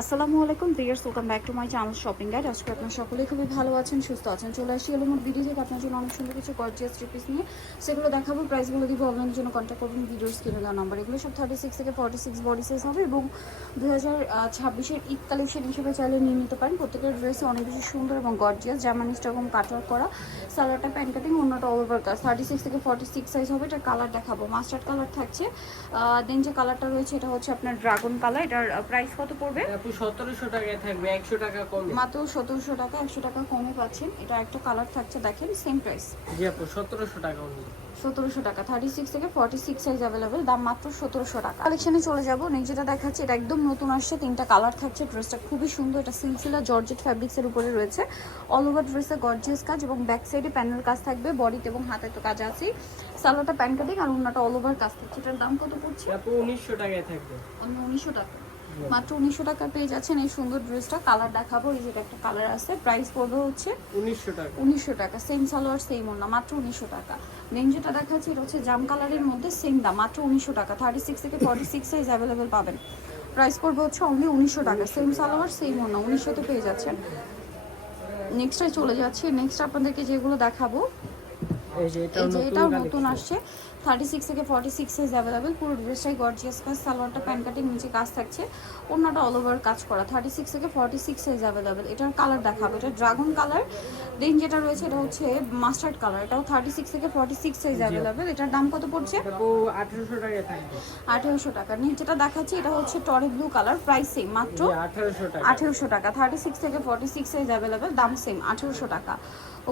আসসালামু আলাইকুম dears welcome back to my channel shopping guide আজকে আপনার সকলেই খুবই ভালো আছেন, সুস্থ আছেন, চলে আসি এলোমোট ভিডিও থেকে। আপনার জন্য অনেক সুন্দর কিছু গর্জিয়াস ট্রিপিস নিয়ে। সেগুলো দেখাবো প্রাইসগুলো দিব অনলাইনের জন্য কন্ট্যাক্ট করবেন ভিডিওর স্ক্রিনে দেওয়া নাম্বার এগুলো সব থার্টি সিক্স থেকে ফর্টি সিক্স বডি সাইজ হবে এবং দু হাজার ছাব্বিশের ঈদ কালেকশন হিসেবে চাইলে নিয়ে নিতে পারেন। প্রত্যেকের ড্রেসে অনেক বেশি সুন্দর এবং গর্জিয়াস জামানি স্টকম কাটওয়ার্ক করা। সালোয়ারটা প্যান্ট কাটিং অন্যটা ওভার কাজ থার্টি সিক্স থেকে ফর্টি সিক্স সাইজ হবে, এটা কালার দেখাবো। মাস্টার্ড কালার থাকছে। দেন যে কালারটা রয়েছে, এটা হচ্ছে আপনার ড্রাগন কালার এটার প্রাইস কত পড়বে? সতেরোশো টাকায় থাকবে একশো টাকা কমে। মাত্র সতেরোশো টাকা একশো টাকা কমে পাচ্ছেন। এটা একটা কালার থাকছে দেখেন সেম প্রাইস জি আপু সতেরোশো টাকা সতেরোশো টাকা থার্টি সিক্স থেকে ফর্টি সিক্স সাইজ অ্যাভেলেবেল দাম মাত্র সতেরোশো টাকা। কালেকশনে চলে যাব যেটা দেখাচ্ছে এটা একদম নতুন আসছে তিনটা কালার থাকছে ড্রেসটা খুবই সুন্দর এটা সিলসিলা জর্জেট ফ্যাব্রিক্সের উপরে রয়েছে। অল ওভার ড্রেসে গর্জিয়াস কাজ এবং ব্যাক সাইডে প্যানেল কাজ থাকবে বডিতে এবং হাতে তো কাজ আছে সালোটা প্যান কাটিং আর অন্যটা অল ওভার কাজ থাকছে। এটার দাম কত পড়ছে? আপু উনিশশো টাকায় থাকবে। অন্য উনিশশো টাকা। মাত্র উনিশশো টাকা পেয়ে যাচ্ছেন এই সুন্দর ড্রেসটা কালার দেখাবো এই যেটা একটা কালার আছে। প্রাইস পড়বে হচ্ছে উনিশশো টাকা। উনিশশো টাকা। সেম সালোয়ার সেম ওনা মাত্র উনিশশো টাকা। দেন যেটা দেখাচ্ছি এটা হচ্ছে জাম কালারের মধ্যে সেম দাম মাত্র উনিশশো টাকা। থার্টি সিক্স থেকে ফর্টি সিক্স সাইজ অ্যাভেলেবেল পাবেন। প্রাইস পড়বে হচ্ছে অনলি উনিশশো টাকা। সেম সালোয়ার সেম ওনা উনিশশোতে পেয়ে যাচ্ছেন। নেক্সটে চলে যাচ্ছি। নেক্সট আপনাদেরকে যেগুলো দেখাবো এই যে এটাও নতুন আসছে। থার্টি সিক্স থেকে ফর্টি সিক্স সাইজ অ্যাভেলেবেল পুরো ড্রেসটাই গর্জিয়াস কাজ সালোয়ারটা প্যান কাটিং নিচে কাজ থাকছে। অন্যটা অল ওভার কাজ করা। থার্টি সিক্স থেকে ফর্টি সিক্স সাইজ অ্যাভেলেবেল এটার কালার দেখাবো। এটা ড্রাগন কালার দেন যেটা রয়েছে এটা হচ্ছে মাস্টার্ড কালার এটাও থার্টি সিক্স থেকে ফর্টি সিক্স সাইজ অ্যাভেলেবেল এটার দাম কত পড়ছে? আঠারোশো আঠেরোশো টাকা। নিয়ে যেটা দেখাচ্ছি এটা হচ্ছে টরে ব্লু কালার প্রাইস সেম মাত্র আঠারোশো টাকা। আঠেরোশো টাকা। থার্টি সিক্স থেকে ফর্টি সিক্স অ্যাভেলেবেল দাম সেম আঠেরোশো টাকা।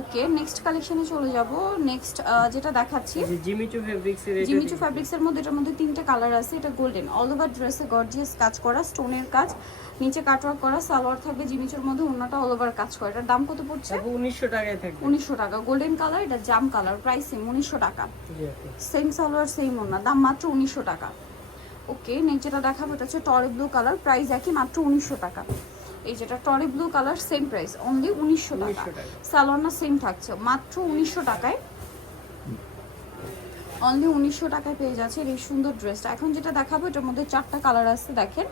ওকে নেক্সট কালেকশনে চলে যাব। নেক্সট যেটা দেখাচ্ছি জিমিচু ফেব্রিক্সের এটা জিমিচু ফ্যাব্রিক্সের মধ্যে এটার মধ্যে তিনটে কালার আছে। এটা গোল্ডেন অল ওভার ড্রেসে গর্জিয়াস কাজ করা স্টোনের কাজ। নিচে কাটওয়ার্ক করা সালোয়ার থাকবে জিমিচুর মধ্যে অন্যটা অল ওভার কাজ করা। এটার দাম কত পড়ছে? আপু উনিশশো টাকায় থাকবে। উনিশশো টাকা। গোল্ডেন কালার এটা জাম কালার প্রাইস সেম উনিশশো টাকা। জি আপু সেম সালোয়ার সেম ওনা দাম মাত্র উনিশশো টাকা। ওকে নেক্সট যেটা দেখাবো এটা হচ্ছে টরে ব্লু কালার প্রাইস একই মাত্র উনিশশো টাকা। এই যেটা টরে blue colour same price only উনিশশো টাকা। 1900 টাকা। সালোয়ার না সেম থাকছে মাত্র উনিশশো টাকায়। অনলি উনিশশো টাকায় পেয়ে যাচ্ছে এই সুন্দর ড্রেসটা এখন যেটা দেখাবো এটার মধ্যে চারটা কালার আছে দেখেন।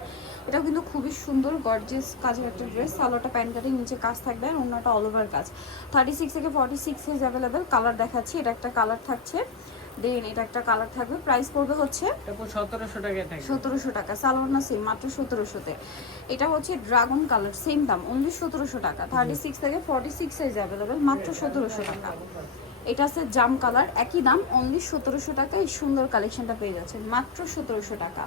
এটা কিন্তু খুবই সুন্দর গর্জিয়াস কাজের একটা ড্রেস সালোয়ারটা প্যান্ট কাটিং নিচে কাজ থাকবে আর অন্যটা অল ওভার কাজ। থার্টি সিক্স থেকে forty six size available colour দেখাচ্ছি এটা একটা কালার থাকছে। দেন এটা একটা কালার থাকবে। প্রাইস পড়বে হচ্ছে সতেরোশো টাকা সালোয়ার না সেম মাত্র সতেরোশোতে। এটা হচ্ছে ড্রাগন কালার সেম দাম অনলি সতেরোশো টাকা। থার্টি সিক্স থেকে ফর্টি সিক্স সাইজ অ্যাভেলেবেল মাত্র সতেরোশো টাকা। এটা আছে জাম কালার, একই দাম অনলি সতেরোশো টাকা। এই সুন্দর কালেকশনটা পেয়ে যাচ্ছেন, মাত্র সতেরোশো টাকা।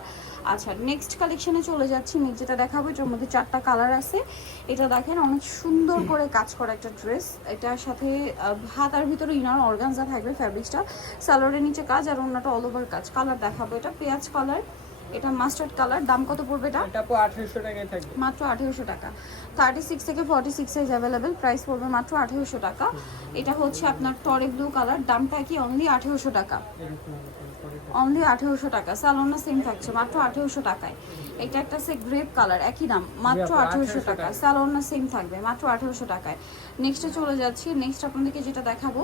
আচ্ছা নেক্সট কালেকশনে চলে যাচ্ছি যেটা দেখাবো, এটার মধ্যে চারটা কালার আছে। এটা দেখেন, অনেক সুন্দর করে কাজ করা একটা ড্রেস এটার সাথে হাতার ভিতরে ইনার অর্গানজা থাকবে ফ্যাব্রিক্সটা সালোয়ারের নিচে কাজ আর অন্যটা অল ওভার কাজ। কালার দেখাবো এটা, পেঁয়াজ কালার এটা মাস্টার্ড কালার দাম কত পড়বে এটা? এটা আপু আঠারোশো টাকায় থাকবে মাত্র আঠেরোশো টাকা। থার্টি সিক্স থেকে forty six size available price পড়বে মাত্র আঠেরোশো টাকা। এটা হচ্ছে আপনার টরে ব্লু কালার দামটা কি অনলি আঠেরোশো টাকা। অনলি আঠেরোশো টাকা। সালোনা সেম থাকছে মাত্র আঠেরোশো টাকায়। এটা একটা সে গ্রেপ কালার একই দাম মাত্র আঠেরোশো 1800 টাকা। সালোনা সেম থাকবে মাত্র আঠেরোশো টাকায়। নেক্সটে চলে যাচ্ছি নেক্সট আপনাদেরকে যেটা দেখাবো।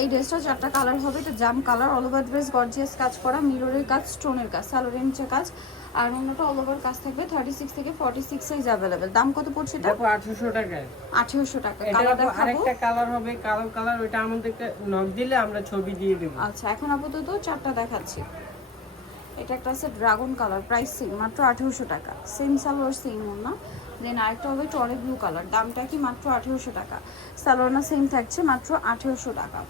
এই ড্রেসটা চারটা কালার হবে এটা জাম colour all over dress gorgeous কাজ করা মিররের কাজ স্টোনের কাজ সালোয়ারের নিচে কাজ আর অন্যটা অল ওভার কাজ থাকবে থার্টি সিক্স থেকে ফর্টি সিক্স সাইজ অ্যাভেলেবেল দাম কত পড়ছে এটা আঠারোশো টাকায়। আঠেরোশো টাকা। কালার আরেকটা কালার হবে কালো কালার ওইটা আমাদেরকে নক দিলে আমরা ছবি দিয়ে দেবো। আচ্ছা এখন আপাতত চারটা দেখাচ্ছি। এটা একটা আছে ড্রাগন কালার প্রাইস সেম মাত্র আঠেরোশো টাকা। সেম সালোয়ার সেম না দেন আরেকটা হবে টরে ব্লু কালার দামটা কি মাত্র আঠেরোশো টাকা? সালোয়ার না সেম থাকছে মাত্র আঠেরোশো টাকা।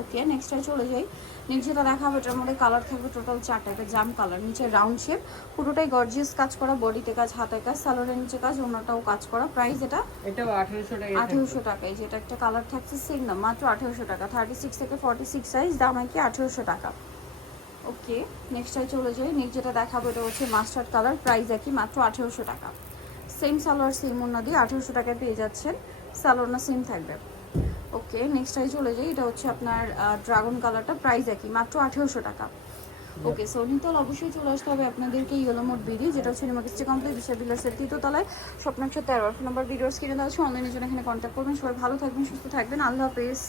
ওকে নেক্সটটায় চলে যাই। নেক্সট যেটা দেখাবো এটার মধ্যে কালার থাকবে টোটাল চারটা এটা জাম কালার নিচে রাউন্ড শেপ পুরোটাই গর্জিয়াস কাজ করা বডিতে কাজ হাতে কাজ সালোয়ারের নিচে কাজ অন্যটাও কাজ করা। প্রাইস এটা এটাও আঠারোশো থাকবে। আঠেরোশো টাকায় যেটা একটা কালার থাকছে সেম দাম মাত্র আঠেরোশো টাকা। থার্টি সিক্স থেকে ফর্টি সিক্স সাইজ দাম আর কি আঠেরোশো টাকা। ওকে নেক্সটটায় চলে যাই। নেক্সট যেটা দেখাবো এটা হচ্ছে মাস্টার্ড কালার প্রাইস একই মাত্র আঠেরোশো টাকা। সেম সালোয়ার সেম অন্য দিয়ে আঠেরোশো টাকায় পেয়ে যাচ্ছেন। সালোয়ার না সেম থাকবে। ওকে নেক্সটটায় চলে যাই। এটা হচ্ছে আপনার ড্রাগন কালারটা প্রাইস একই মাত্র আঠেরোশো টাকা। ওকে সো নিতল অবশ্যই চলে আসতে হবে আপনাদেরকে ইয়েলো মোড বিডি যেটা হচ্ছে নিমাকিস্টি কমপ্লিট বিশা বিলাসের তৃতীয়তলায় স্বপ্নাক্ষর তেরো ফোন নাম্বার ভিডিওস কিনে দেওয়া আছে অনলাইনের জন্য এখানে কন্ট্যাক্ট করবেন। সবাই ভালো থাকবেন সুস্থ থাকবেন। আল্লাহ হাফেজ।